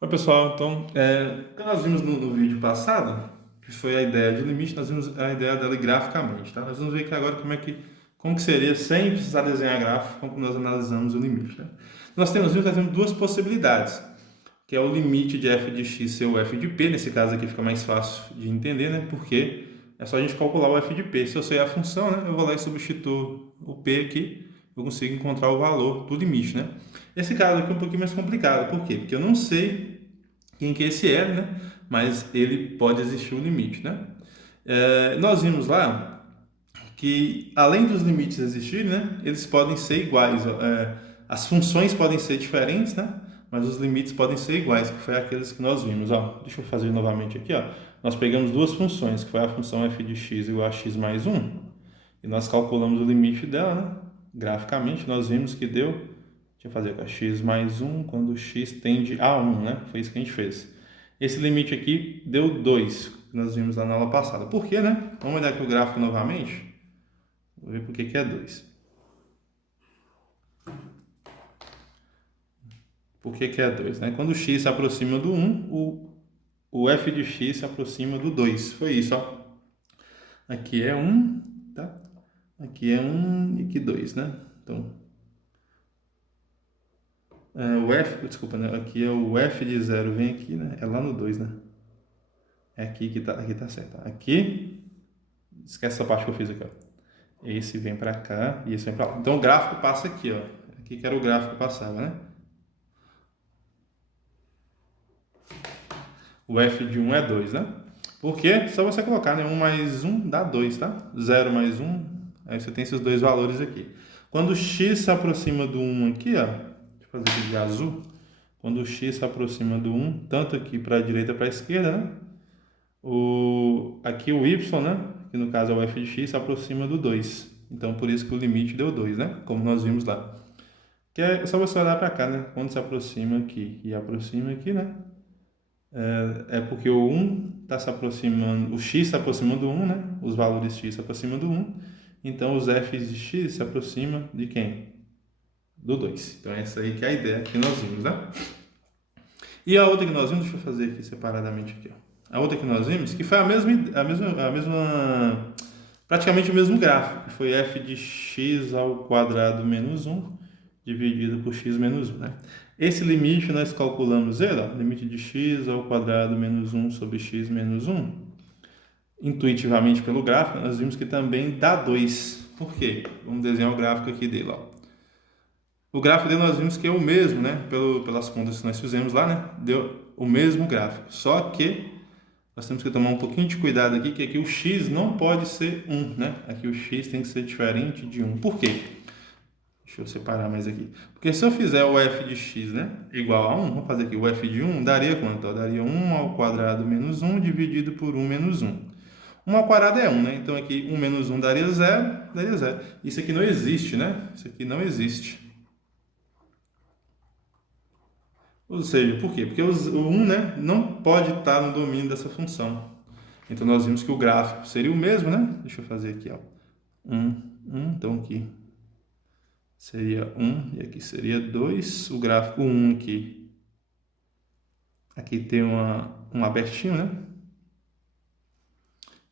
Oi pessoal, então, o que nós vimos no vídeo passado, que foi a ideia de limite, nós vimos a ideia dela graficamente, tá? Nós vamos ver aqui agora como que seria sem precisar desenhar gráfico, como que nós analisamos o limite, né? Nós temos duas possibilidades, que é o limite de f de x ser o f de p, nesse caso aqui fica mais fácil de entender, né? Porque é só a gente calcular o f de p. Se eu sei a função, né, eu vou lá e substituo o p aqui, eu consigo encontrar o valor do limite, né? Esse caso aqui é um pouquinho mais complicado, por quê? Porque eu não sei quem que é esse L, né? Mas ele pode existir um limite, né? Nós vimos lá que além dos limites existirem, né? Eles podem ser iguais. As funções podem ser diferentes, né? Mas os limites podem ser iguais, que foi aqueles que nós vimos. Ó, deixa eu fazer novamente aqui. Ó. Nós pegamos duas funções, que foi a função f de x igual a x mais 1, e nós calculamos o limite dela, né? Graficamente, nós vimos que deu. Deixa eu fazer com a x mais 1 quando x tende a 1, né? Foi isso que a gente fez. Esse limite aqui deu 2, que nós vimos lá na aula passada. Por quê, né? Vamos olhar aqui o gráfico novamente. Vou ver por que é 2. Por que é 2, né? Quando o x se aproxima do 1, o f de x se aproxima do 2. Foi isso, ó. Aqui é 1, tá? Aqui é 1 e aqui 2, né? Então, o f, desculpa, né? Aqui é o f de 0, vem aqui, né? É lá no 2, né? É aqui tá certo. Aqui, esquece essa parte que eu fiz aqui, ó. Esse vem para cá e esse vem para lá. Então o gráfico passa aqui, ó. Aqui que era o gráfico que passava, né? O f de 1 é 2, né? Porque só você colocar, né? 1 mais 1 dá 2, tá? 0 mais 1, aí você tem esses dois valores aqui. Quando o x se aproxima do 1 aqui, ó. Deixa eu fazer aqui de azul. Quando o x se aproxima do 1, tanto aqui para a direita para a esquerda, né? Aqui o y, né? Que no caso é o f de x, se aproxima do 2. Então, por isso que o limite deu 2, né? Como nós vimos lá. Que é só você olhar para cá, né? Quando se aproxima aqui e aproxima aqui, né? É porque o 1 está se aproximando, o x se aproxima do 1, né? Os valores x se aproximam do 1. Então, os f's de x se aproximam de quem? Do 2. Então, essa aí que é a ideia que nós vimos, né? E a outra que nós vimos, deixa eu fazer aqui separadamente aqui, ó. A outra que nós vimos, que foi praticamente o mesmo gráfico, que foi f de x ao quadrado menos 1 dividido por x menos 1, né? Esse limite nós calculamos ele, ó, limite de x ao quadrado menos 1 sobre x menos 1. Intuitivamente pelo gráfico, nós vimos que também dá 2. Por quê? Vamos desenhar o gráfico aqui dele, ó. O gráfico dele nós vimos que é o mesmo, né? Pelas contas que nós fizemos lá, né? Deu o mesmo gráfico. Só que nós temos que tomar um pouquinho de cuidado aqui, que aqui o x não pode ser 1, né? Aqui o x tem que ser diferente de 1. Por quê? Deixa eu separar mais aqui. Porque se eu fizer o f de x, né, igual a 1, vamos fazer aqui, o f de 1 daria quanto? Ó, daria 1 ao quadrado menos 1 dividido por 1 menos 1. 1 ao quadrado é 1, né? Então aqui 1 menos 1 daria 0, daria 0. Isso aqui não existe, né? Isso aqui não existe. Ou seja, por quê? Porque o 1, né, não pode estar no domínio dessa função. Então, nós vimos que o gráfico seria o mesmo, né? Deixa eu fazer aqui, ó. 1, 1, então aqui seria 1 e aqui seria 2. O gráfico 1 aqui. Aqui tem um abertinho, né?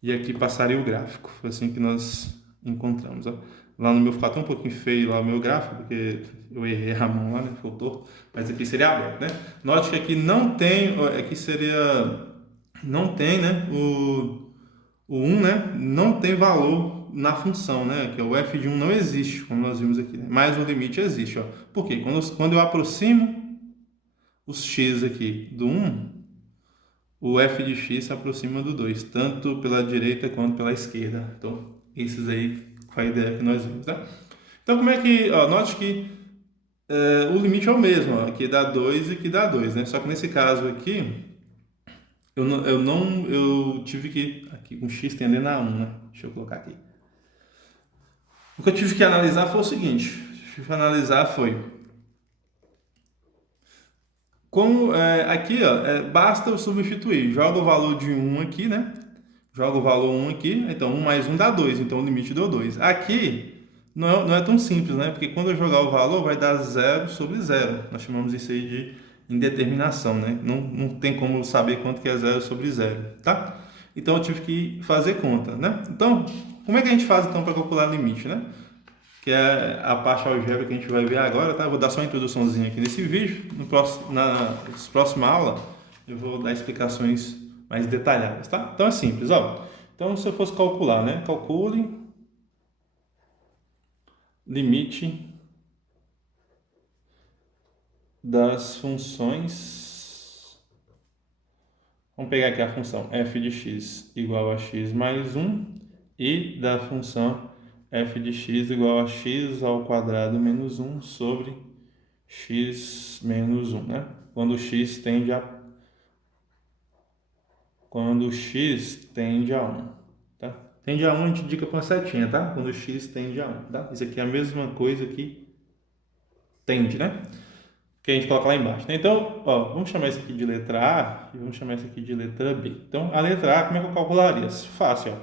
E aqui passaria o gráfico. Foi assim que nós encontramos, ó. Lá no meu ficou até um pouquinho feio lá o meu gráfico, porque eu errei a mão lá, né? Ficou torto. Mas aqui seria aberto, né? Note que aqui não tem, aqui seria, não tem, né? O 1, né? Não tem valor na função, né? Que é o f de 1 não existe, como nós vimos aqui, né? Mas o limite existe, ó. Por quê? Quando eu aproximo os x aqui do 1, o f de x se aproxima do 2, tanto pela direita quanto pela esquerda. Então, esses aí foi a ideia que nós vimos, né? Então, como é que, ó, note que o limite é o mesmo, ó, aqui dá 2 e aqui dá 2, né? Só que nesse caso aqui, eu tive que, aqui com x tendendo a 1, né? Deixa eu colocar aqui. O que eu tive que analisar foi o seguinte, como aqui, ó, basta eu substituir, joga o valor de 1 aqui, né? Joga o valor 1 aqui, então 1 mais 1 dá 2, então o limite deu 2. Aqui não é tão simples, né? Porque quando eu jogar o valor vai dar 0 sobre 0. Nós chamamos isso aí de indeterminação, né? Não tem como saber quanto que é 0 sobre 0, tá? Então eu tive que fazer conta, né? Então, como é que a gente faz então para calcular limite, né? Que é a parte algébrica que a gente vai ver agora, tá? Eu vou dar só uma introduçãozinha aqui nesse vídeo. Na próxima aula eu vou dar explicações mais detalhadas, tá? Então é simples, ó. Então se eu fosse calcular, né? Calcule limite das funções. Vamos pegar aqui a função f de x igual a x mais 1 e da função f de x igual a x ao quadrado menos 1 sobre x menos 1, né? Quando x tende a 1, tá? Tende a 1 a gente indica com a setinha, tá? Quando x tende a 1, tá? Isso aqui é a mesma coisa que tende, né? Que a gente coloca lá embaixo, né? Então, ó, vamos chamar isso aqui de letra A e vamos chamar isso aqui de letra B. Então, a letra A, como é que eu calcularia? Fácil, ó.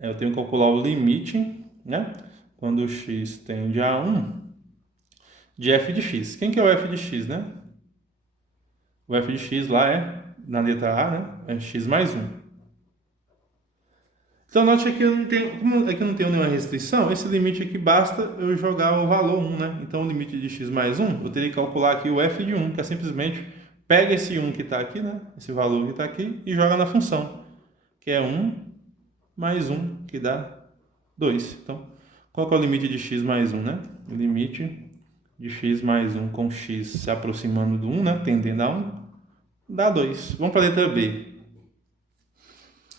Eu tenho que calcular o limite, né? Quando x tende a 1 de f de x. Quem que é o f de x, né? O f de x lá é, na letra A, né? É x mais 1. Então, note que eu não tenho, como aqui não tenho nenhuma restrição, esse limite aqui basta eu jogar o valor 1, né? Então, o limite de x mais 1, eu teria que calcular aqui o f de 1, que é simplesmente pega esse 1 que está aqui, né? Esse valor que está aqui e joga na função, que é 1 mais 1, que dá 2. Então, qual que é o limite de x mais 1, né? O limite de x mais 1 com x se aproximando do 1, né? Tendendo a 1, dá 2. Vamos para a letra B.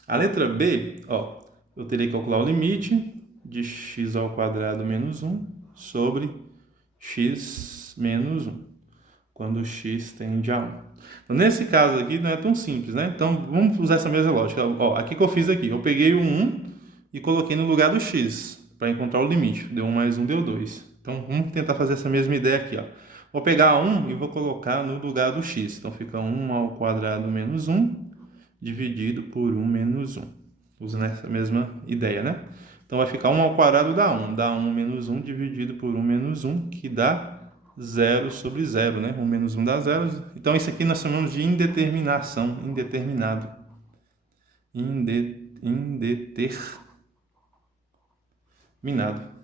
A letra B, ó, eu teria que calcular o limite de x ao quadrado menos 1 sobre x menos 1, quando x tende a 1. Então, nesse caso aqui não é tão simples, né? Então, vamos usar essa mesma lógica. Ó, aqui que eu fiz aqui, eu peguei o 1 e coloquei no lugar do x, para encontrar o limite. Deu 1 mais 1, deu 2. Então, vamos tentar fazer essa mesma ideia aqui, ó. Vou pegar 1 e vou colocar no lugar do x. Então, fica 1 ao quadrado menos 1 dividido por 1 menos 1. Usando essa mesma ideia, né? Então, vai ficar 1 ao quadrado dá 1. Dá 1 menos 1 dividido por 1 menos 1, que dá 0 sobre 0, né? 1 menos 1 dá 0. Então, isso aqui nós chamamos de indeterminação, indeterminado. Indeterminado.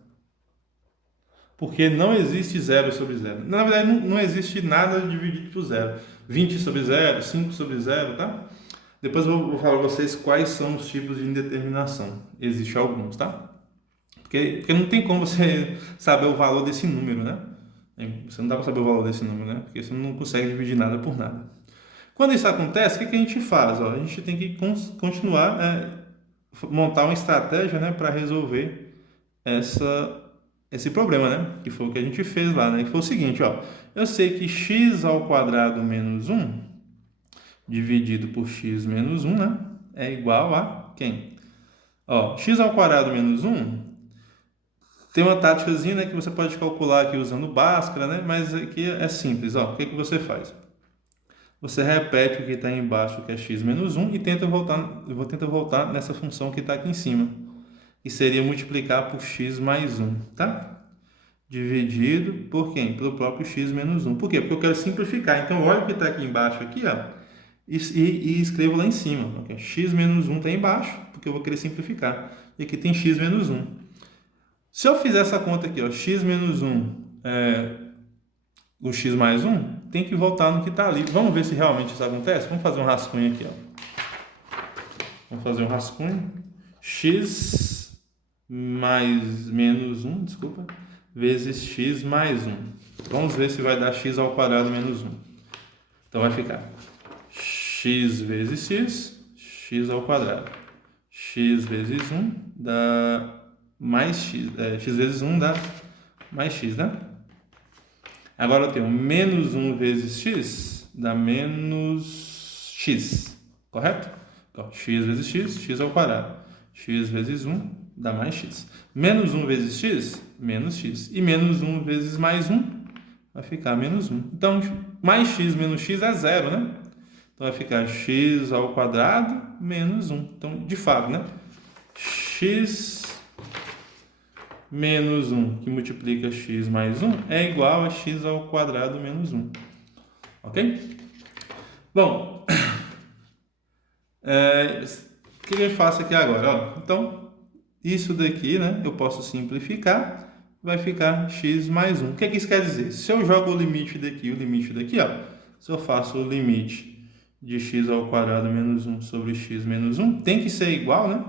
Porque não existe 0 sobre 0. Na verdade, não existe nada dividido por 0. 20 sobre 0, 5 sobre 0, tá? Depois eu vou falar para vocês quais são os tipos de indeterminação. Existem alguns, tá? Porque não tem como você saber o valor desse número, né? Você não dá para saber o valor desse número, né? Porque você não consegue dividir nada por nada. Quando isso acontece, o que a gente faz? Ó, a gente tem que continuar, montar uma estratégia, né, para resolver esse problema, né? Que foi o que a gente fez lá, né? Que foi o seguinte, ó. Eu sei que x ao quadrado menos 1 dividido por x menos 1, né? É igual a quem? Ó, x ao quadrado menos 1 tem uma táticazinha, né, que você pode calcular aqui usando Bhaskara, né? Mas aqui é simples, ó. O que você faz? Você repete o que está embaixo, que é x menos 1, e eu vou tentar voltar nessa função que está aqui em cima, que seria multiplicar por x mais 1, tá? Dividido por quem? Pelo próprio x menos 1. Por quê? Porque eu quero simplificar. Então, olha o que está aqui embaixo, aqui, ó, e escrevo lá em cima. Okay? X menos 1 está embaixo, porque eu vou querer simplificar. E aqui tem x menos 1. Se eu fizer essa conta aqui, ó, x menos 1 o x mais 1, tem que voltar no que está ali. Vamos ver se realmente isso acontece? Vamos fazer um rascunho aqui, ó. Vamos fazer um rascunho. X mais menos 1, desculpa, vezes x mais 1. Vamos ver se vai dar x ao quadrado menos 1. Então, vai ficar x vezes x, x ao quadrado. X vezes 1 dá mais x. X vezes 1 dá mais x, né? Agora eu tenho menos 1 vezes x dá menos x, correto? Então, x vezes x, x ao quadrado. X vezes 1 dá mais x. Menos 1 vezes x, menos x. E menos 1 vezes mais 1 vai ficar menos 1. Então, mais x menos x é 0, né? Então, vai ficar x ao quadrado menos 1. Então, de fato, né? X menos 1, que multiplica x mais 1, é igual a x ao quadrado menos 1. Ok? Bom, o que a gente faz aqui agora? Ó? Então, isso daqui, né, eu posso simplificar, vai ficar x mais 1. O que isso quer dizer? Se eu jogo o limite daqui, ó, se eu faço o limite de x ao quadrado menos 1 sobre x menos 1, tem que ser igual, né?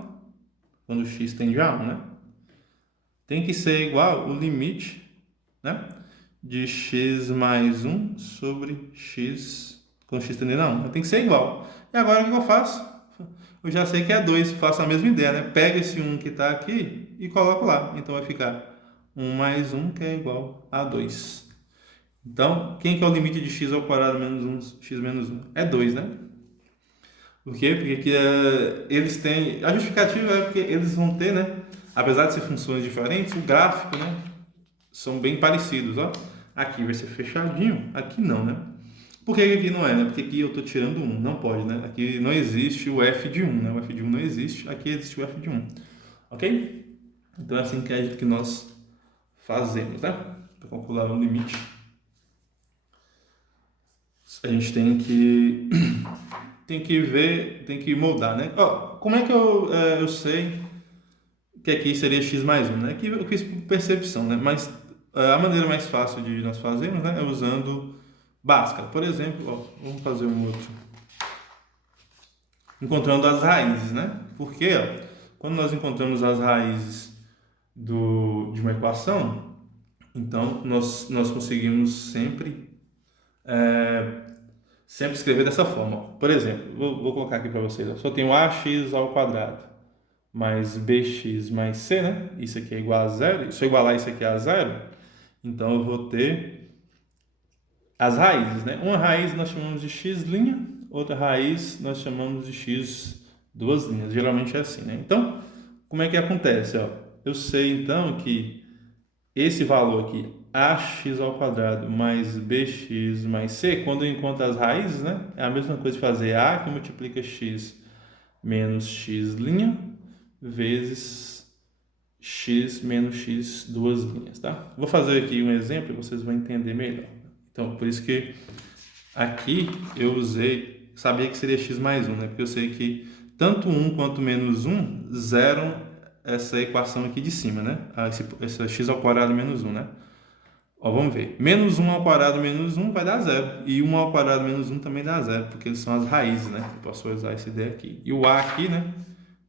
Quando x tende a 1, né? Tem que ser igual o limite, né, de x mais 1 sobre x, com x tendendo a 1. Tem que ser igual. E agora o que eu faço? Eu já sei que é 2, faço a mesma ideia, né? Pego esse 1 que está aqui e coloco lá. Então vai ficar 1 mais 1, que é igual a 2. Então, quem que é o limite de x ao quadrado menos 1, x menos 1? É 2, né? Por quê? Porque aqui, eles têm... A justificativa é porque eles vão ter, né? Apesar de ser funções diferentes, o gráfico, né, são bem parecidos, ó. Aqui vai ser fechadinho, aqui não, né? Por que aqui não é, né? Porque aqui eu estou tirando 1, não pode, né? Aqui não existe o f de 1, né? O f de 1 não existe, aqui existe o f de 1, ok? Então é assim que nós fazemos, né? Para calcular o limite, a gente tem que ver, tem que moldar, né? Ó, como é que eu sei que aqui seria x mais 1, né? Aqui eu fiz por percepção, né? Mas a maneira mais fácil de nós fazermos, né, é usando Bhaskara. Por exemplo, ó, vamos fazer um outro. Encontrando as raízes, né? Porque, ó, quando nós encontramos as raízes de uma equação, então nós conseguimos sempre escrever dessa forma. Por exemplo, vou colocar aqui para vocês. Ó. Só tenho ax ao quadrado mais bx mais c, né? Isso aqui é igual a zero. Se eu igualar isso aqui a zero, então eu vou ter as raízes, né? Uma raiz nós chamamos de x', outra raiz nós chamamos de x duas linhas. Geralmente é assim, né? Então, como é que acontece? Ó? Eu sei então que esse valor aqui, ax ao quadrado mais bx mais c, quando eu encontro as raízes, né? É a mesma coisa de fazer a que multiplica x menos x' vezes x menos x duas linhas, tá? Vou fazer aqui um exemplo e vocês vão entender melhor. Então, por isso que aqui eu sabia que seria x mais 1, né? Porque eu sei que tanto 1 quanto menos 1 zeram essa equação aqui de cima, né? Essa x ao quadrado menos 1, né? Ó, vamos ver. Menos 1 ao quadrado menos 1 vai dar zero. E 1 ao quadrado menos 1 também dá zero, porque eles são as raízes, né? Eu posso usar essa ideia aqui. E o a aqui, né?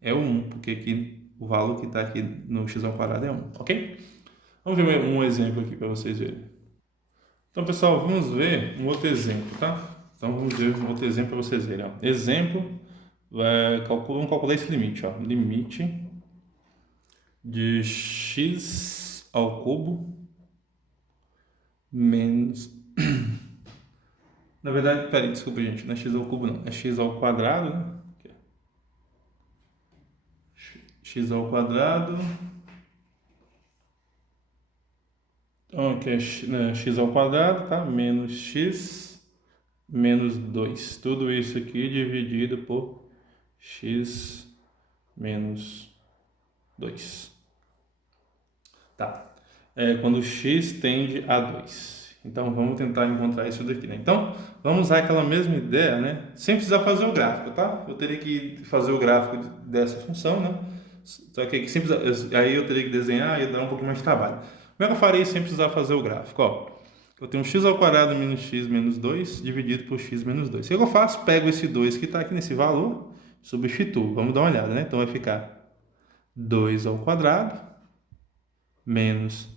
É o 1, porque aqui o valor que está aqui no x ao quadrado é 1, ok? Vamos ver um exemplo aqui para vocês verem. Então, pessoal, vamos ver um outro exemplo, tá? Então, vamos ver um outro exemplo para vocês verem. Ó. Exemplo, vamos calcular esse limite. Ó. Limite de x ao cubo menos... Na verdade, peraí, desculpa, gente. Não é x ao cubo, não. É x ao quadrado, né? X ao quadrado... Então, aqui é x ao quadrado, tá? Menos x menos 2. Tudo isso aqui dividido por x menos 2. Tá? Quando x tende a 2. Então, vamos tentar encontrar isso daqui, né? Então, vamos usar aquela mesma ideia, né? Sem precisar fazer o gráfico, tá? Eu teria que fazer o gráfico dessa função, né? Só que aí eu teria que desenhar e dar um pouquinho mais de trabalho. Como é que eu farei sem precisar fazer o gráfico? Ó, eu tenho x ao quadrado menos x menos 2 dividido por x menos 2. O que eu faço? Pego esse 2 que está aqui nesse valor, substituo. Vamos dar uma olhada, né? Então vai ficar 2 ao quadrado menos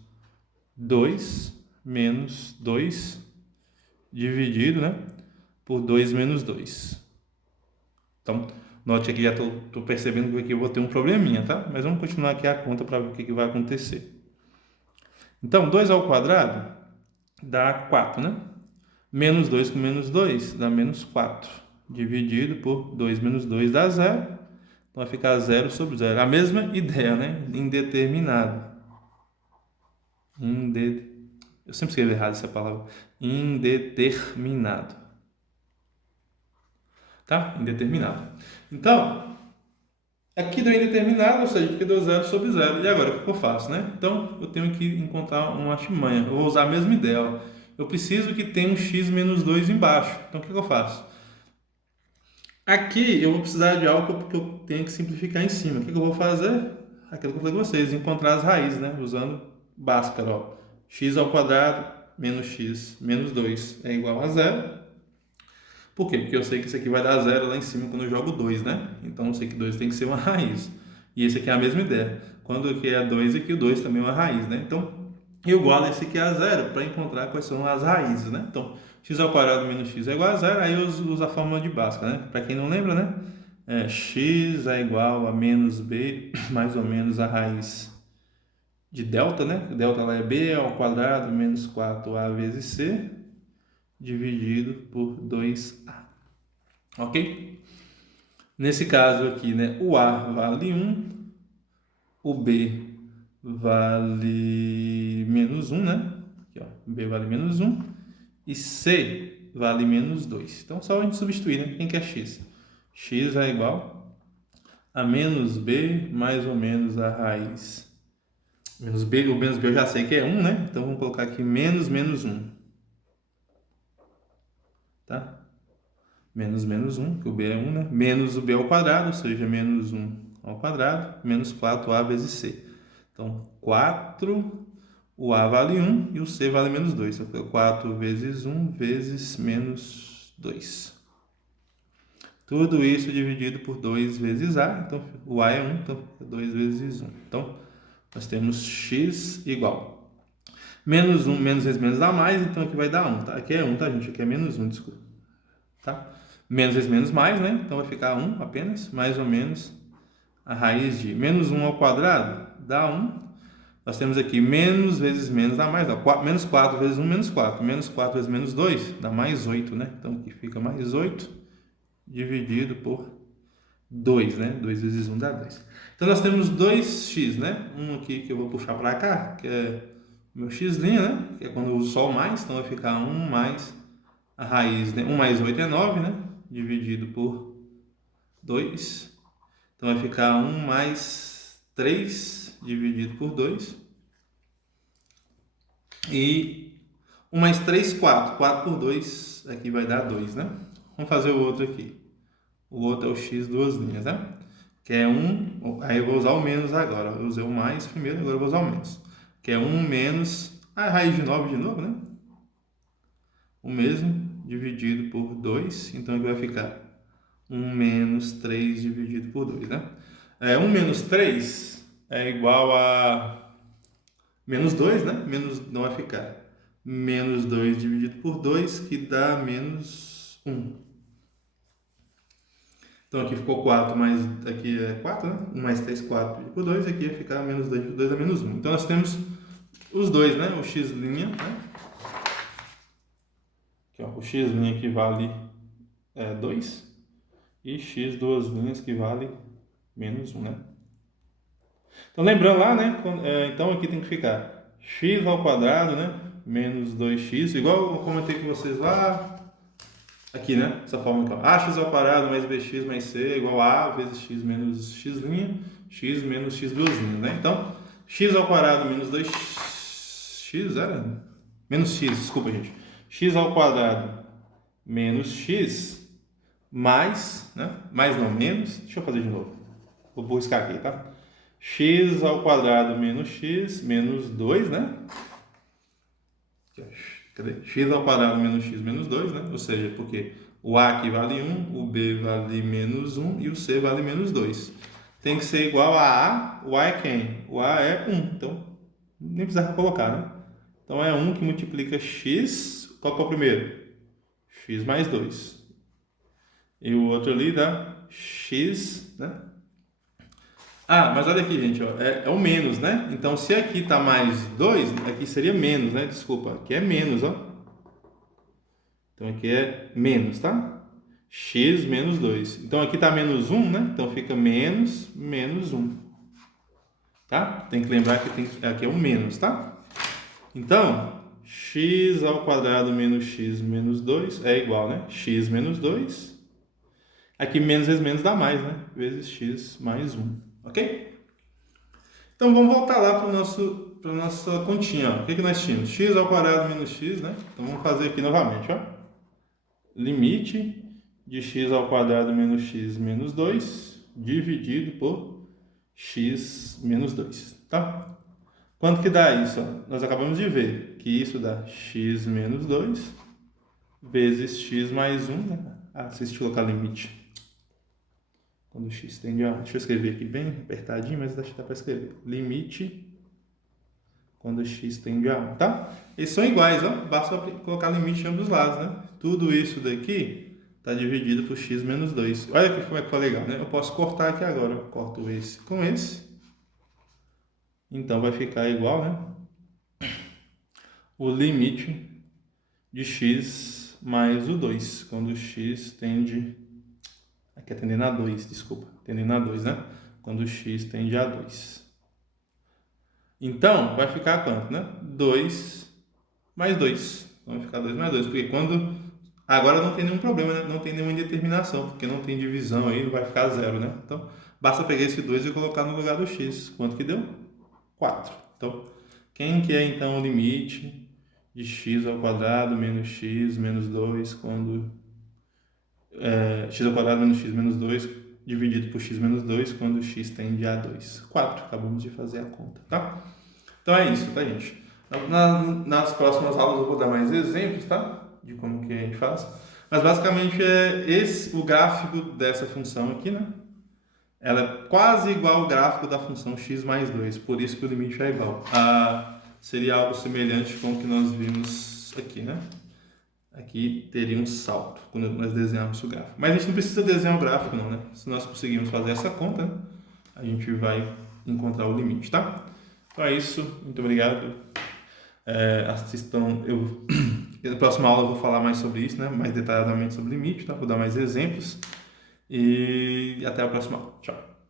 2 menos 2 dividido, né, por 2 menos 2. Então, note aqui, já estou percebendo que aqui eu vou ter um probleminha, tá? Mas vamos continuar aqui a conta para ver o que vai acontecer. Então, 2 ao quadrado dá 4, né? Menos 2 com menos 2 dá menos 4. Dividido por 2 menos 2 dá 0. Então, vai ficar 0 sobre 0. A mesma ideia, né? Indeterminado. Eu sempre escrevo errado essa palavra. Indeterminado. Tá? Indeterminado. Então, aqui deu indeterminado, ou seja, porque deu 0 sobre 0. E agora, o que eu faço, né? Então, eu tenho que encontrar uma artimanha. Eu vou usar a mesma ideia. Ó. eu preciso que tenha um x menos 2 embaixo. Então, o que eu faço? Aqui eu vou precisar de algo porque eu tenho que simplificar em cima. O que eu vou fazer? Aquilo que eu falei com vocês, encontrar as raízes, né? Usando Bhaskara, ó. X ao quadrado menos x menos 2 é igual a zero. Por quê? Porque eu sei que isso aqui vai dar zero lá em cima quando eu jogo 2, né? Então eu sei que 2 tem que ser uma raiz. E esse aqui é a mesma ideia. Quando aqui é 2, aqui o 2 também é uma raiz, né? Então eu igualo esse aqui a zero para encontrar quais são as raízes, né? Então x ao quadrado menos x é igual a zero, aí eu uso a fórmula de Bhaskara, né? Para quem não lembra, né? X é igual a menos b mais ou menos a raiz de delta, né? Delta lá é b ao quadrado menos 4a vezes c dividido por 2a. Ok? Nesse caso aqui, né, o A vale 1, o B vale menos 1, né? Aqui, ó, B vale menos 1 e C vale menos 2. Então, só a gente substituir, né? Quem que é X? X é igual a menos B mais ou menos a raiz. Menos B, o menos B eu já sei que é 1, né? Então, vamos colocar aqui menos 1. Tá? Menos 1, que o b é 1, né? Menos o b ao quadrado, ou seja, menos 1 ao quadrado, menos 4a vezes c. Então, 4, o a vale 1 e o c vale menos 2. Então, 4 vezes 1 vezes menos 2. Tudo isso dividido por 2 vezes a. Então, o a é 1, então 2 vezes 1. Então, nós temos x igual. Menos 1, menos vezes menos dá mais, então aqui vai dar 1, tá? Aqui é 1, tá, gente? Aqui é menos 1, desculpa. Tá? Menos vezes menos mais, né? Então vai ficar 1 apenas, mais ou menos a raiz de menos 1 ao quadrado dá 1. Nós temos aqui menos vezes menos dá mais, ó, menos 4 vezes 1, menos 4. Menos 4 vezes menos 2 dá mais 8, né? Então aqui fica mais 8 dividido por 2, né? 2 vezes 1 dá 2. Então nós temos 2x, né? Um aqui que eu vou puxar para cá, que é meu x', né? Que é quando eu uso só o mais, então vai ficar 1 mais a raiz, né? 1 mais 8 é 9, né? Dividido por 2. Então vai ficar 1 mais 3 dividido por 2. E 1 mais 3, 4. 4 por 2 aqui vai dar 2, né? Vamos fazer o outro aqui. O outro é o x duas linhas, né? Que é 1, aí eu vou usar o menos agora. Eu usei o mais primeiro, agora eu vou usar o menos. Que é 1 menos a raiz de 9 de novo, né? O mesmo dividido por 2. Então aqui vai ficar 1 menos 3 dividido por 2, né? 1 menos 3 é igual a menos 2, né? Menos, não vai ficar menos 2 dividido por 2, que dá menos 1. Então aqui ficou 4, mais aqui é 4, né? 1 mais 3, 4 dividido por 2, aqui vai ficar menos 2 dividido por 2 dá menos 1. Então nós temos os dois, né? O x', né? Aqui, ó, o x' que vale 2 e x duas linhas que vale menos 1, né? Então, lembrando lá, né? Então, aqui tem que ficar x ao quadrado, né? Menos 2x, igual eu comentei com vocês lá. Aqui, né? Essa forma aqui, ó. Ax ao quadrado mais bx mais c igual a vezes x menos x', x menos x duas linhas, né? Então, x ao quadrado menos 2x, era? Menos x, desculpa, gente. X ao quadrado menos x mais, né? Mais não, menos. Deixa eu fazer de novo. Vou buscar aqui, tá? X ao quadrado menos x menos 2, né? Cadê? X ao quadrado menos x menos 2, né? Ou seja, porque o a aqui vale 1, o b vale menos 1 e o c vale menos 2. Tem que ser igual a o a é quem? O a é 1, então nem precisava colocar, né? Então é 1 que multiplica x, qual que é o primeiro? X mais 2. E o outro ali dá x, né? Ah, mas olha aqui, gente, ó, é o menos, né? Então, se aqui tá mais 2, aqui seria menos, né? Desculpa, aqui é menos, ó. Então, aqui é menos, tá? X menos 2. Então, aqui tá menos 1, né? Então, fica menos 1. Tá? Tem que lembrar que aqui é um menos, tá? Então, x ao quadrado menos x menos 2 é igual, né? X menos 2. Aqui menos vezes menos dá mais, né? Vezes x mais 1. Ok? Então vamos voltar lá para o nosso para nossa continha. Ó. O que nós tínhamos? X ao quadrado menos x, né? Então vamos fazer aqui novamente, ó. Limite de x ao quadrado menos x menos 2 dividido por x menos 2, tá? Quanto que dá isso? Ó? Nós acabamos de ver que isso dá x menos 2 vezes x mais 1, né? Se a gente colocar limite. Quando x tende a... Deixa eu escrever aqui bem apertadinho, mas dá para escrever. Limite quando x tende a 1, tá? Eles são iguais, ó. Basta colocar limite em ambos os lados, né? Tudo isso daqui está dividido por x menos 2. Olha aqui como é que foi legal, né? Eu posso cortar aqui agora. Eu corto esse com esse. Então vai ficar igual, né? O limite de x mais o 2. Quando x tende... Aqui é tendendo a 2, desculpa. Tendendo a 2, né? Quando x tende a 2. Então, vai ficar quanto, né? 2 mais 2. Então, vai ficar 2 mais 2. Porque quando... Agora não tem nenhum problema, né? Não tem nenhuma indeterminação. Porque não tem divisão aí, não vai ficar 0, né? Então, basta pegar esse 2 e colocar no lugar do x. Quanto que deu? 4. Então, quem que é, então, o limite de x ao quadrado menos x menos 2 quando... x ao quadrado menos x menos 2 dividido por x menos 2 quando x tende a 2. 4. Acabamos de fazer a conta, tá? Então é isso, tá, gente? Nas próximas aulas eu vou dar mais exemplos, tá? De como que a gente faz. Mas basicamente é esse o gráfico dessa função aqui, né? Ela é quase igual ao gráfico da função x mais 2, por isso que o limite é igual. Seria algo semelhante com o que nós vimos aqui, né? Aqui teria um salto quando nós desenharmos o gráfico. Mas a gente não precisa desenhar o gráfico não, né? Se nós conseguirmos fazer essa conta, né? A gente vai encontrar o limite, tá? Então é isso. Muito obrigado. Assistam. Na próxima aula eu vou falar mais sobre isso, né? Mais detalhadamente sobre o limite, tá? Vou dar mais exemplos. E até a próxima aula. Tchau.